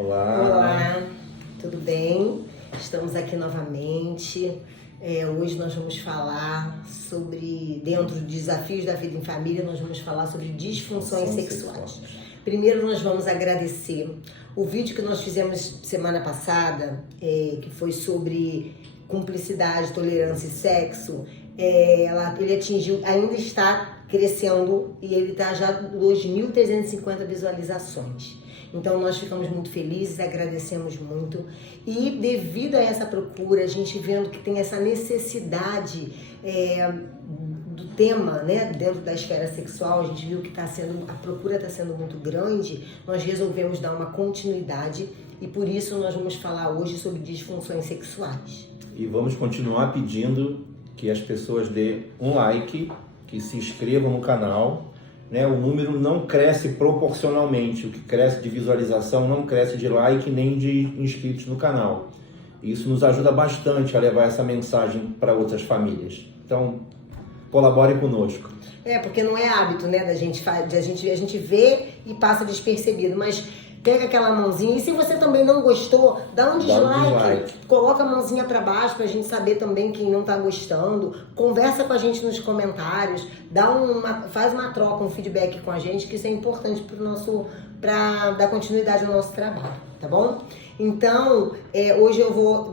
Olá! Olá, tudo bem? Estamos aqui novamente. Hoje nós vamos falar sobre, dentro dos desafios da vida em família, nós vamos falar sobre disfunções sexuais. Primeiro nós vamos agradecer o vídeo que nós fizemos semana passada, que foi sobre cumplicidade, tolerância e sexo. Ele atingiu, ainda está crescendo e ele está já 2.350 visualizações. Então nós ficamos muito felizes, agradecemos muito e devido a essa procura, a gente vendo que tem essa necessidade do tema, né, dentro da esfera sexual, a gente viu que a procura está sendo muito grande, nós resolvemos dar uma continuidade e por isso nós vamos falar hoje sobre disfunções sexuais. E vamos continuar pedindo que as pessoas dêem um like, que se inscrevam no canal. O número não cresce proporcionalmente, o que cresce de visualização não cresce de like nem de inscritos no canal. Isso nos ajuda bastante a levar essa mensagem para outras famílias. Então, colabore conosco. Porque não é hábito, né, a gente vê e passa despercebido, mas pega aquela mãozinha e se você também não gostou, dá um dislike, coloca a mãozinha para baixo pra gente saber também quem não tá gostando, conversa com a gente nos comentários, faz uma troca, um feedback com a gente, que isso é importante para dar continuidade ao nosso trabalho, tá bom? Então, hoje eu vou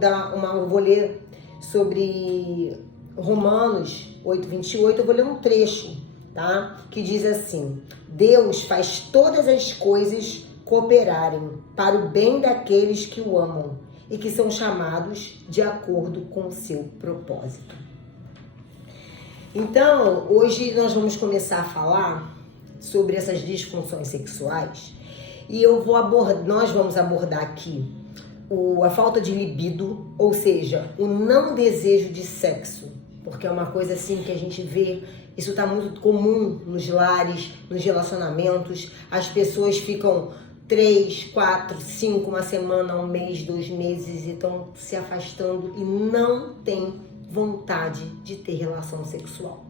ler sobre Romanos 8:28, eu vou ler um trecho, tá? Que diz assim: Deus faz todas as coisas cooperarem para o bem daqueles que o amam e que são chamados de acordo com o seu propósito. Então, hoje nós vamos começar a falar sobre essas disfunções sexuais e nós vamos abordar aqui a falta de libido, ou seja, o não desejo de sexo, porque é uma coisa assim que a gente vê, isso está muito comum nos lares, nos relacionamentos, as pessoas ficam 3, 4, 5, uma semana, um mês, 2 meses e estão se afastando e não tem vontade de ter relação sexual.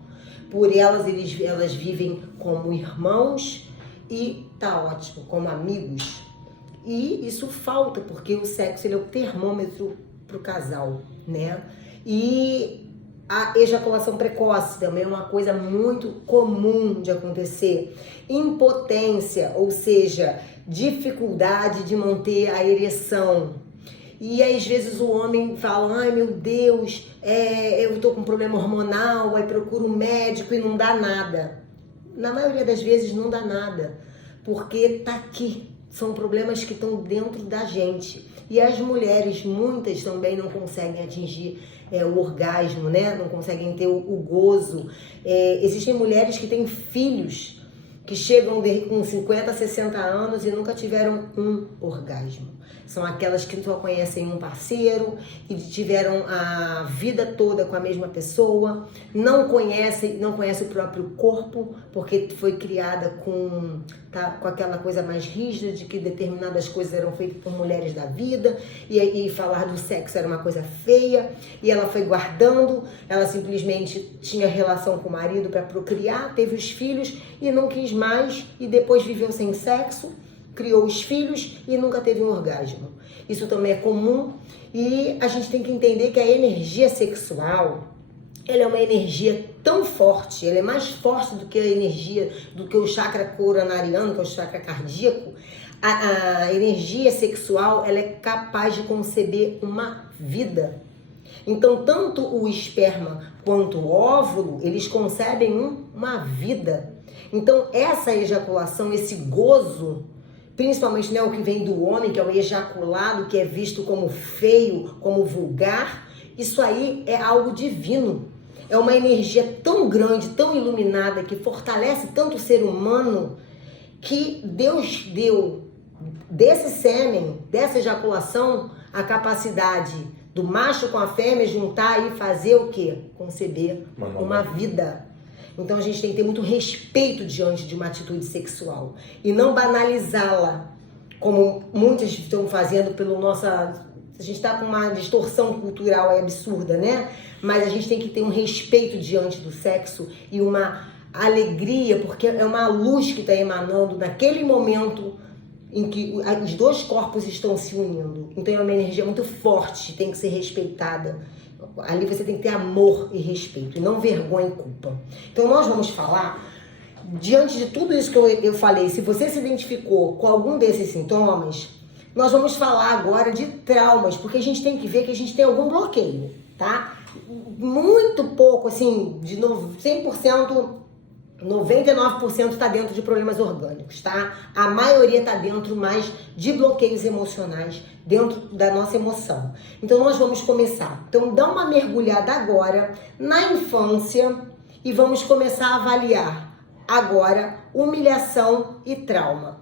Por elas vivem como irmãos e tá ótimo, como amigos. E isso falta, porque o sexo ele é o termômetro pro casal, né? E a ejaculação precoce também é uma coisa muito comum de acontecer. Impotência, ou seja, dificuldade de manter a ereção. E às vezes o homem fala, ai meu Deus, eu tô com problema hormonal, aí procura um médico e não dá nada. Na maioria das vezes não dá nada, porque tá aqui. São problemas que estão dentro da gente. E as mulheres, muitas também não conseguem atingir o orgasmo, né? Não conseguem ter o gozo. Existem mulheres que têm filhos que chegam com 50, 60 anos e nunca tiveram um orgasmo. São aquelas que só conhecem um parceiro e tiveram a vida toda com a mesma pessoa, não conhece o próprio corpo, porque foi criada com aquela coisa mais rígida de que determinadas coisas eram feitas por mulheres da vida e falar do sexo era uma coisa feia e ela foi guardando, ela simplesmente tinha relação com o marido para procriar, teve os filhos e não quis mais e depois viveu sem sexo, criou os filhos e nunca teve um orgasmo. Isso também é comum e a gente tem que entender que a energia sexual, ela é uma energia tão forte, ela é mais forte do que a energia, do que o chakra coronariano, que é o chakra cardíaco. A energia sexual, ela é capaz de conceber uma vida. Então, tanto o esperma quanto o óvulo, eles concebem uma vida. Então, essa ejaculação, esse gozo, principalmente o que vem do homem, que é o ejaculado, que é visto como feio, como vulgar, isso aí é algo divino. É uma energia tão grande, tão iluminada, que fortalece tanto o ser humano, que Deus deu desse sêmen, dessa ejaculação, a capacidade do macho com a fêmea juntar e fazer o quê? Conceber uma vida. Então a gente tem que ter muito respeito diante de uma atitude sexual e não banalizá-la, como muitas estão fazendo pelo nosso... A gente está com uma distorção cultural absurda, né? Mas a gente tem que ter um respeito diante do sexo e uma alegria, porque é uma luz que está emanando naquele momento em que os dois corpos estão se unindo. Então é uma energia muito forte, tem que ser respeitada. Ali você tem que ter amor e respeito, e não vergonha e culpa. Então nós vamos falar, diante de tudo isso que eu falei, se você se identificou com algum desses sintomas, nós vamos falar agora de traumas, porque a gente tem que ver que a gente tem algum bloqueio, tá? Muito pouco, assim, de 100%, 99% está dentro de problemas orgânicos, tá? A maioria está dentro mais de bloqueios emocionais, dentro da nossa emoção. Então nós vamos começar. Então dá uma mergulhada agora na infância e vamos começar a avaliar agora humilhação e trauma.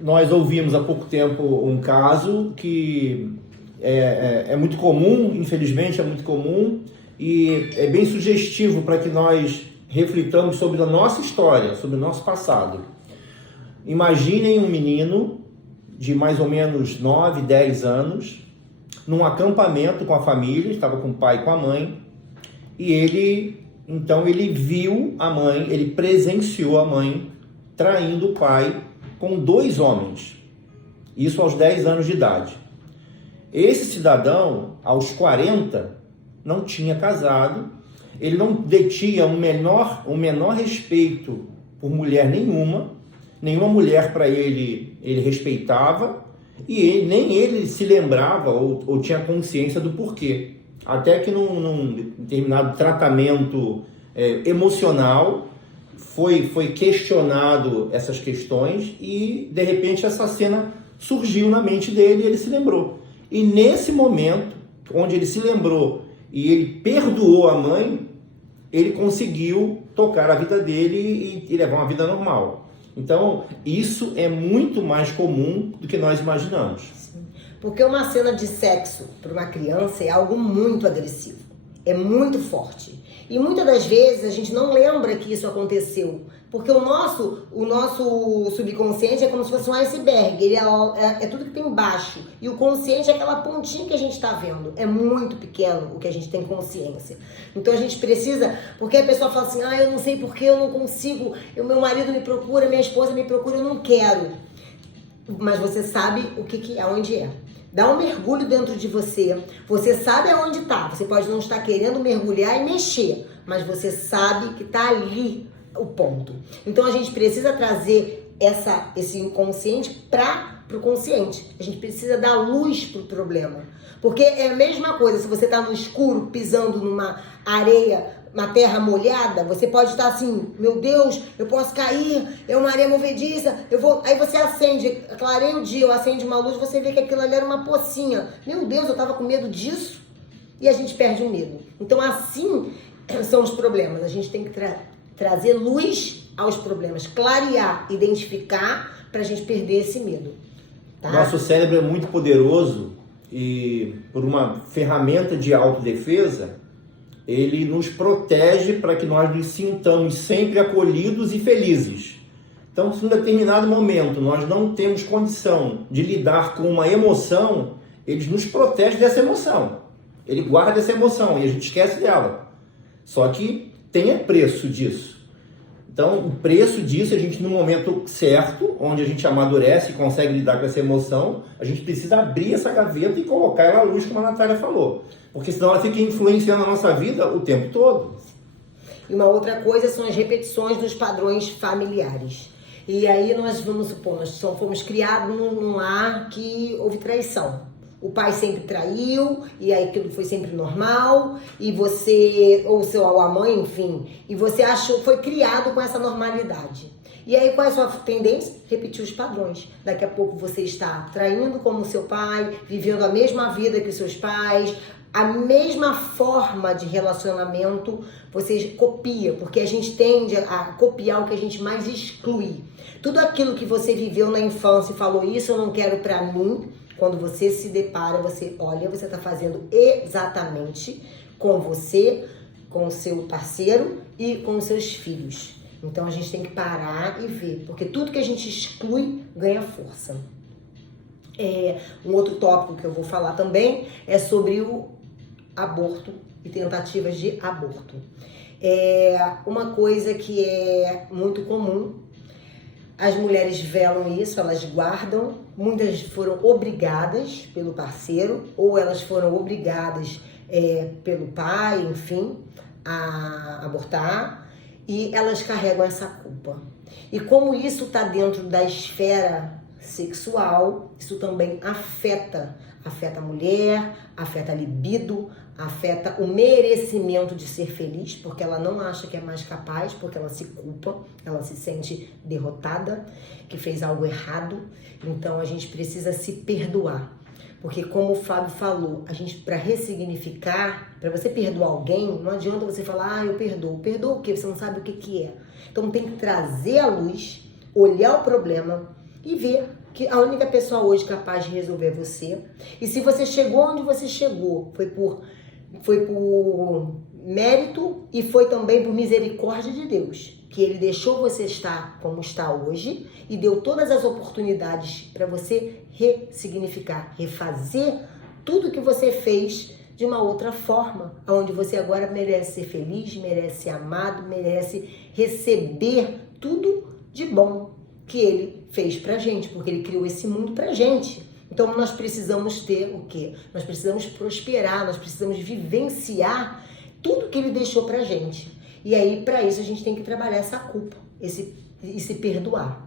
Nós ouvimos há pouco tempo um caso que é muito comum, infelizmente é muito comum, e é bem sugestivo para que nós reflitamos sobre a nossa história, sobre o nosso passado. Imaginem um menino de mais ou menos 9, 10 anos, num acampamento com a família, estava com o pai e com a mãe, e ele viu a mãe, ele presenciou a mãe traindo o pai com 2 homens, isso aos 10 anos de idade. Esse cidadão, aos 40, não tinha casado, ele não detinha um menor respeito por mulher nenhuma mulher para ele respeitava, e nem ele se lembrava ou tinha consciência do porquê. Até que num determinado tratamento emocional, foi questionado essas questões e, de repente, essa cena surgiu na mente dele e ele se lembrou. E nesse momento, onde ele se lembrou e ele perdoou a mãe, ele conseguiu tocar a vida dele e levar uma vida normal. Então, isso é muito mais comum do que nós imaginamos. Sim. Porque uma cena de sexo para uma criança é algo muito agressivo, é muito forte. E muitas das vezes a gente não lembra que isso aconteceu, porque o nosso subconsciente é como se fosse um iceberg, ele é tudo que tem embaixo, e o consciente é aquela pontinha que a gente está vendo, é muito pequeno o que a gente tem consciência. Então a gente precisa, porque a pessoa fala assim, eu não sei porque eu não consigo, meu marido me procura, minha esposa me procura, eu não quero. Mas você sabe o que é, onde é. Dá um mergulho dentro de você. Você sabe aonde está. Você pode não estar querendo mergulhar e mexer, mas você sabe que está ali o ponto. Então a gente precisa trazer esse inconsciente para o consciente. A gente precisa dar luz para o problema. Porque é a mesma coisa, se você está no escuro, pisando numa areia, uma terra molhada, você pode estar assim, meu Deus, eu posso cair, é uma areia movediça, aí você acende, clareia o dia, ou acende uma luz, você vê que aquilo ali era uma pocinha. Meu Deus, eu estava com medo disso, e a gente perde o medo. Então assim são os problemas, a gente tem que trazer luz aos problemas, clarear, identificar, para a gente perder esse medo. Tá? Nosso cérebro é muito poderoso e por uma ferramenta de autodefesa, ele nos protege para que nós nos sintamos sempre acolhidos e felizes. Então, se em um determinado momento nós não temos condição de lidar com uma emoção, ele nos protege dessa emoção. Ele guarda essa emoção e a gente esquece dela. Só que tem preço disso. Então, o preço disso, a gente no momento certo, onde a gente amadurece e consegue lidar com essa emoção, a gente precisa abrir essa gaveta e colocar ela à luz, como a Natália falou. Porque senão ela fica influenciando a nossa vida o tempo todo. E uma outra coisa são as repetições dos padrões familiares. E aí nós vamos supor, nós fomos criados num lar que houve traição. O pai sempre traiu, e aí aquilo foi sempre normal, e você, ou a mãe, enfim, e você foi criado com essa normalidade. E aí qual é a sua tendência? Repetir os padrões. Daqui a pouco você está traindo como seu pai, vivendo a mesma vida que os seus pais, a mesma forma de relacionamento, você copia, porque a gente tende a copiar o que a gente mais exclui. Tudo aquilo que você viveu na infância e falou, isso eu não quero pra mim, quando você se depara, você olha, você está fazendo exatamente com você, com o seu parceiro e com os seus filhos. Então a gente tem que parar e ver, porque tudo que a gente exclui ganha força. Um outro tópico que eu vou falar também é sobre o aborto e tentativas de aborto. Uma coisa que é muito comum, As mulheres velam isso, elas guardam. Muitas foram obrigadas pelo parceiro, ou elas foram obrigadas pelo pai, enfim, a abortar. E elas carregam essa culpa. E como isso está dentro da esfera sexual, isso também afeta a mulher, afeta a libido, afeta o merecimento de ser feliz, porque ela não acha que é mais capaz, porque ela se culpa, ela se sente derrotada, que fez algo errado. Então a gente precisa se perdoar. Porque como o Fábio falou, a gente, para ressignificar, para você perdoar alguém, não adianta você falar, eu perdoo. Perdoa o quê? Você não sabe o que é. Então tem que trazer à luz, olhar o problema e ver que a única pessoa hoje capaz de resolver é você. E se você chegou onde você chegou, foi por mérito e foi também por misericórdia de Deus, que Ele deixou você estar como está hoje e deu todas as oportunidades para você ressignificar, refazer tudo que você fez de uma outra forma, onde você agora merece ser feliz, merece ser amado, merece receber tudo de bom que Ele fez pra gente, porque Ele criou esse mundo pra gente. Então nós precisamos ter o quê? Nós precisamos prosperar, nós precisamos vivenciar tudo que Ele deixou pra gente. E aí, para isso, a gente tem que trabalhar essa culpa e se perdoar.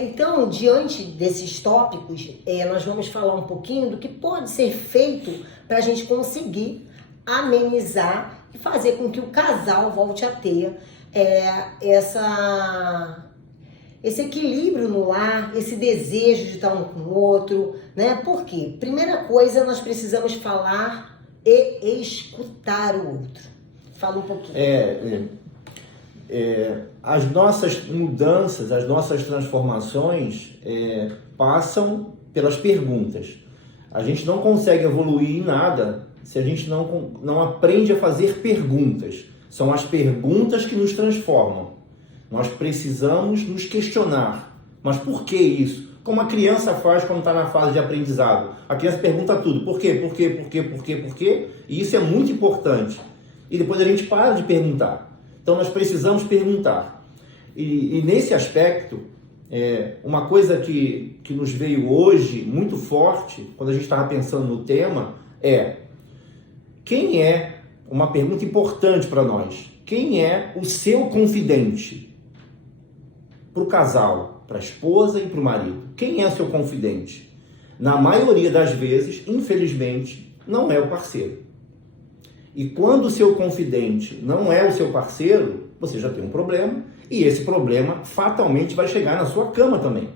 Então, diante desses tópicos, nós vamos falar um pouquinho do que pode ser feito para a gente conseguir amenizar e fazer com que o casal volte a ter esse equilíbrio no lar, esse desejo de estar um com o outro, né? Por quê? Primeira coisa, nós precisamos falar e escutar o outro. Fala um pouquinho. As nossas mudanças, as nossas transformações passam pelas perguntas. A gente não consegue evoluir em nada se a gente não aprende a fazer perguntas. São as perguntas que nos transformam. Nós precisamos nos questionar. Mas por que isso? Como a criança faz quando está na fase de aprendizado. A criança pergunta tudo. Por quê? Por quê? Por quê? Por quê? Por quê? E isso é muito importante. E depois a gente para de perguntar. Então nós precisamos perguntar. E nesse aspecto, uma coisa que nos veio hoje muito forte, quando a gente estava pensando no tema, quem é, uma pergunta importante para nós, quem é o seu confidente? Para o casal, para a esposa e para o marido. Quem é o seu confidente? Na maioria das vezes, infelizmente, não é o parceiro. E quando o seu confidente não é o seu parceiro, você já tem um problema, e esse problema fatalmente vai chegar na sua cama também.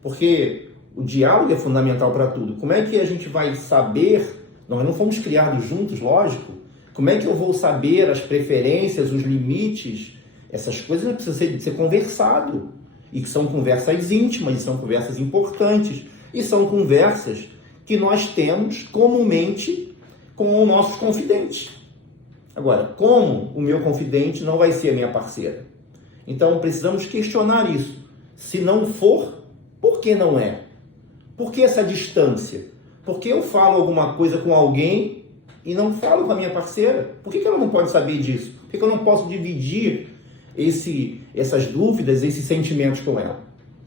Porque o diálogo é fundamental para tudo. Como é que a gente vai saber, nós não fomos criados juntos, lógico, como é que eu vou saber as preferências, os limites? Essas coisas precisam ser conversado. E que são conversas íntimas, e são conversas importantes, e são conversas que nós temos comumente com os nossos confidentes. Agora, como o meu confidente não vai ser a minha parceira? Então, precisamos questionar isso. Se não for, por que não é? Por que essa distância? Por que eu falo alguma coisa com alguém e não falo com a minha parceira? Por que ela não pode saber disso? Por que eu não posso dividir essas dúvidas, esses sentimentos com ela?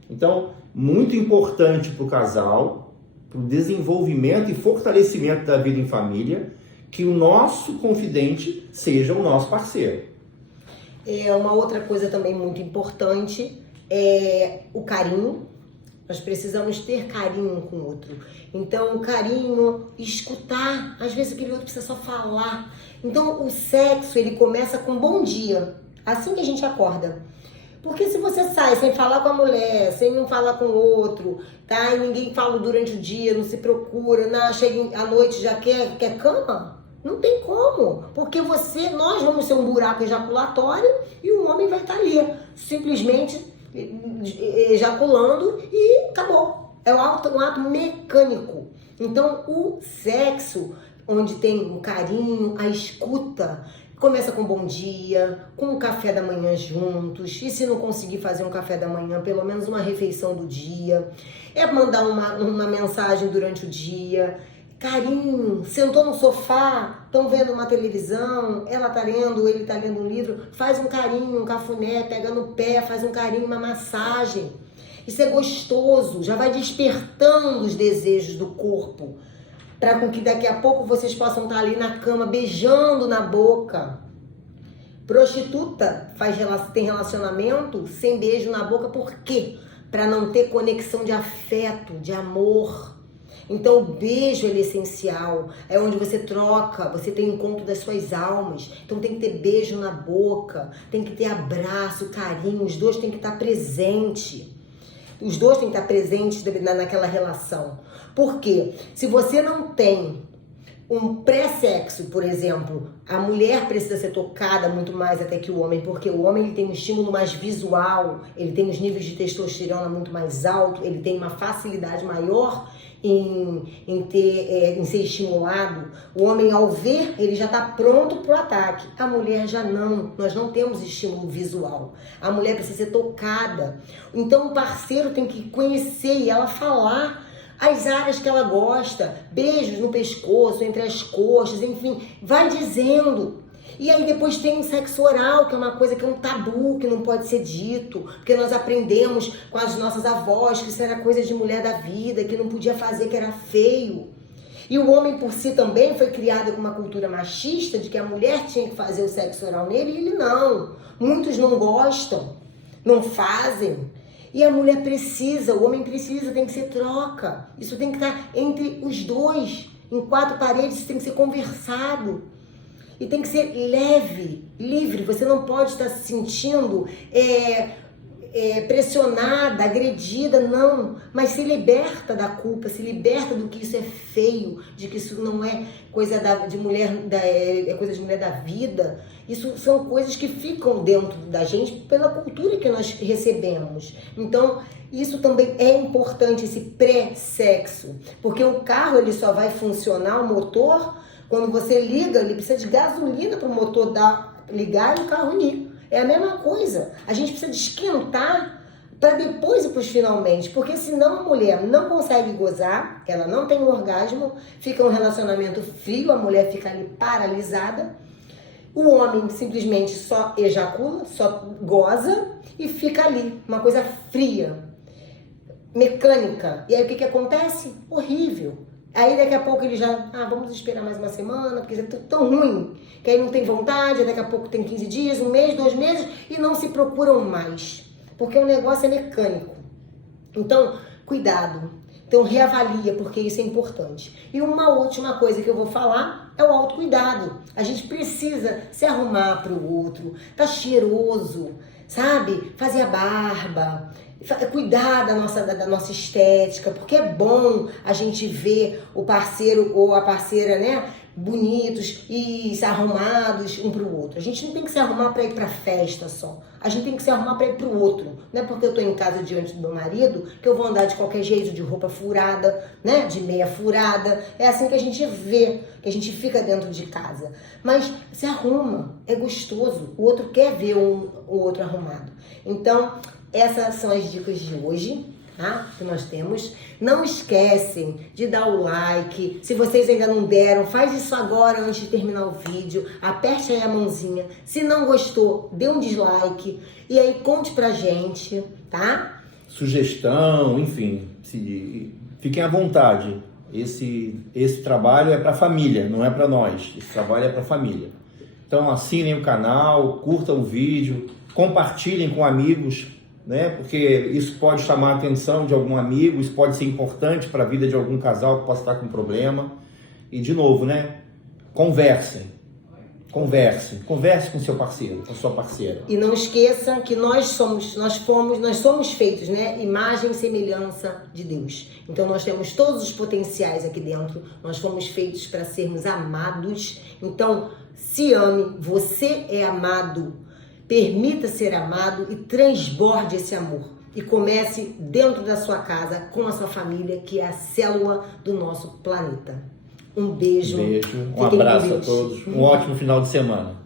Então, muito importante para o casal, para o desenvolvimento e fortalecimento da vida em família, que o nosso confidente seja o nosso parceiro. Uma outra coisa também muito importante é o carinho. Nós precisamos ter carinho um com o outro. Então, o carinho, escutar. Às vezes aquele outro precisa só falar. Então, o sexo, ele começa com bom dia. Assim que a gente acorda. Porque se você sai sem falar com a mulher, sem não falar com o outro, tá? E ninguém fala durante o dia, não se procura, chega à noite já quer cama, não tem como. Porque nós vamos ser um buraco ejaculatório e o homem vai estar ali, simplesmente ejaculando e acabou. É um ato mecânico. Então, o sexo, onde tem o carinho, a escuta, começa com bom dia, com um café da manhã juntos, e se não conseguir fazer um café da manhã, pelo menos uma refeição do dia, mandar uma mensagem durante o dia, carinho, sentou no sofá, estão vendo uma televisão, ela tá lendo, ele tá lendo um livro, faz um carinho, um cafuné, pega no pé, faz um carinho, uma massagem. Isso é gostoso, já vai despertando os desejos do corpo, para com que daqui a pouco vocês possam estar ali na cama, beijando na boca. Prostituta tem relacionamento sem beijo na boca, por quê? Para não ter conexão de afeto, de amor. Então o beijo é essencial, é onde você troca, você tem encontro das suas almas. Então tem que ter beijo na boca, tem que ter abraço, carinho, os dois têm que estar presentes. Os dois têm que estar presentes naquela relação. Por quê? Se você não tem um pré-sexo, por exemplo, a mulher precisa ser tocada muito mais até que o homem, porque o homem ele tem um estímulo mais visual, ele tem os níveis de testosterona muito mais altos, ele tem uma facilidade maior em ser estimulado. O homem, ao ver, ele já está pronto para o ataque. A mulher já não. Nós não temos estímulo visual. A mulher precisa ser tocada. Então o parceiro tem que conhecer e ela falar as áreas que ela gosta, beijos no pescoço, entre as coxas, enfim, vai dizendo. E aí depois tem o sexo oral, que é uma coisa que é um tabu, que não pode ser dito, porque nós aprendemos com as nossas avós que isso era coisa de mulher da vida, que não podia fazer, que era feio. E o homem por si também foi criado com uma cultura machista de que a mulher tinha que fazer o sexo oral nele, e ele não. Muitos não gostam, não fazem. E a mulher precisa, o homem precisa, tem que ser troca. Isso tem que estar entre os dois, em quatro paredes, isso tem que ser conversado. E tem que ser leve, livre. Você não pode estar se sentindo pressionada, agredida, não. Mas se liberta da culpa, se liberta do que isso é feio, de que isso não é coisa de mulher, é coisa de mulher da vida. Isso são coisas que ficam dentro da gente pela cultura que nós recebemos. Então, isso também é importante, esse pré-sexo. Porque o carro ele só vai funcionar, o motor, quando você liga, ele precisa de gasolina para o motor ligar e o carro ir. É a mesma coisa. A gente precisa de esquentar para depois ir para os finalmente. Porque senão a mulher não consegue gozar, ela não tem um orgasmo, fica um relacionamento frio, a mulher fica ali paralisada. O homem simplesmente só ejacula, só goza e fica ali, uma coisa fria, mecânica. E aí o que acontece? Horrível. Aí daqui a pouco ele já, vamos esperar mais uma semana, porque é tão ruim, que aí não tem vontade, daqui a pouco tem 15 dias, um mês, 2 meses, e não se procuram mais, porque o negócio é mecânico. Então, cuidado. Então, reavalia, porque isso é importante. E uma última coisa que eu vou falar é o autocuidado. A gente precisa se arrumar para o outro, tá cheiroso, sabe? Fazer a barba, cuidar da nossa estética, porque é bom a gente ver o parceiro ou a parceira, né, bonitos e se arrumados um pro outro. A gente não tem que se arrumar para ir pra festa só. A gente tem que se arrumar para ir pro outro. Não é porque eu tô em casa diante do meu marido que eu vou andar de qualquer jeito, de roupa furada, né, de meia furada. É assim que a gente vê, que a gente fica dentro de casa. Mas se arruma, é gostoso. O outro quer ver o outro arrumado. Então, essas são as dicas de hoje, tá? Que nós temos. Não esquecem de dar o like. Se vocês ainda não deram, faz isso agora antes de terminar o vídeo. Aperte aí a mãozinha. Se não gostou, dê um dislike. E aí conte pra gente, tá? Sugestão, enfim. Fiquem à vontade. Esse trabalho é pra família, não é pra nós. Esse trabalho é pra família. Então assinem o canal, curtam o vídeo, compartilhem com amigos, né? Porque isso pode chamar a atenção de algum amigo, isso pode ser importante para a vida de algum casal que possa estar com problema. E de novo, né? Converse com seu parceiro, com sua parceira. E não esqueça que nós somos feitos, né? Imagem e semelhança de Deus. Então nós temos todos os potenciais aqui dentro. Nós fomos feitos para sermos amados. Então se ame, você é amado. Permita ser amado e transborde esse amor. E comece dentro da sua casa, com a sua família, que é a célula do nosso planeta. Um beijo. Um abraço a todos. Um ótimo final de semana.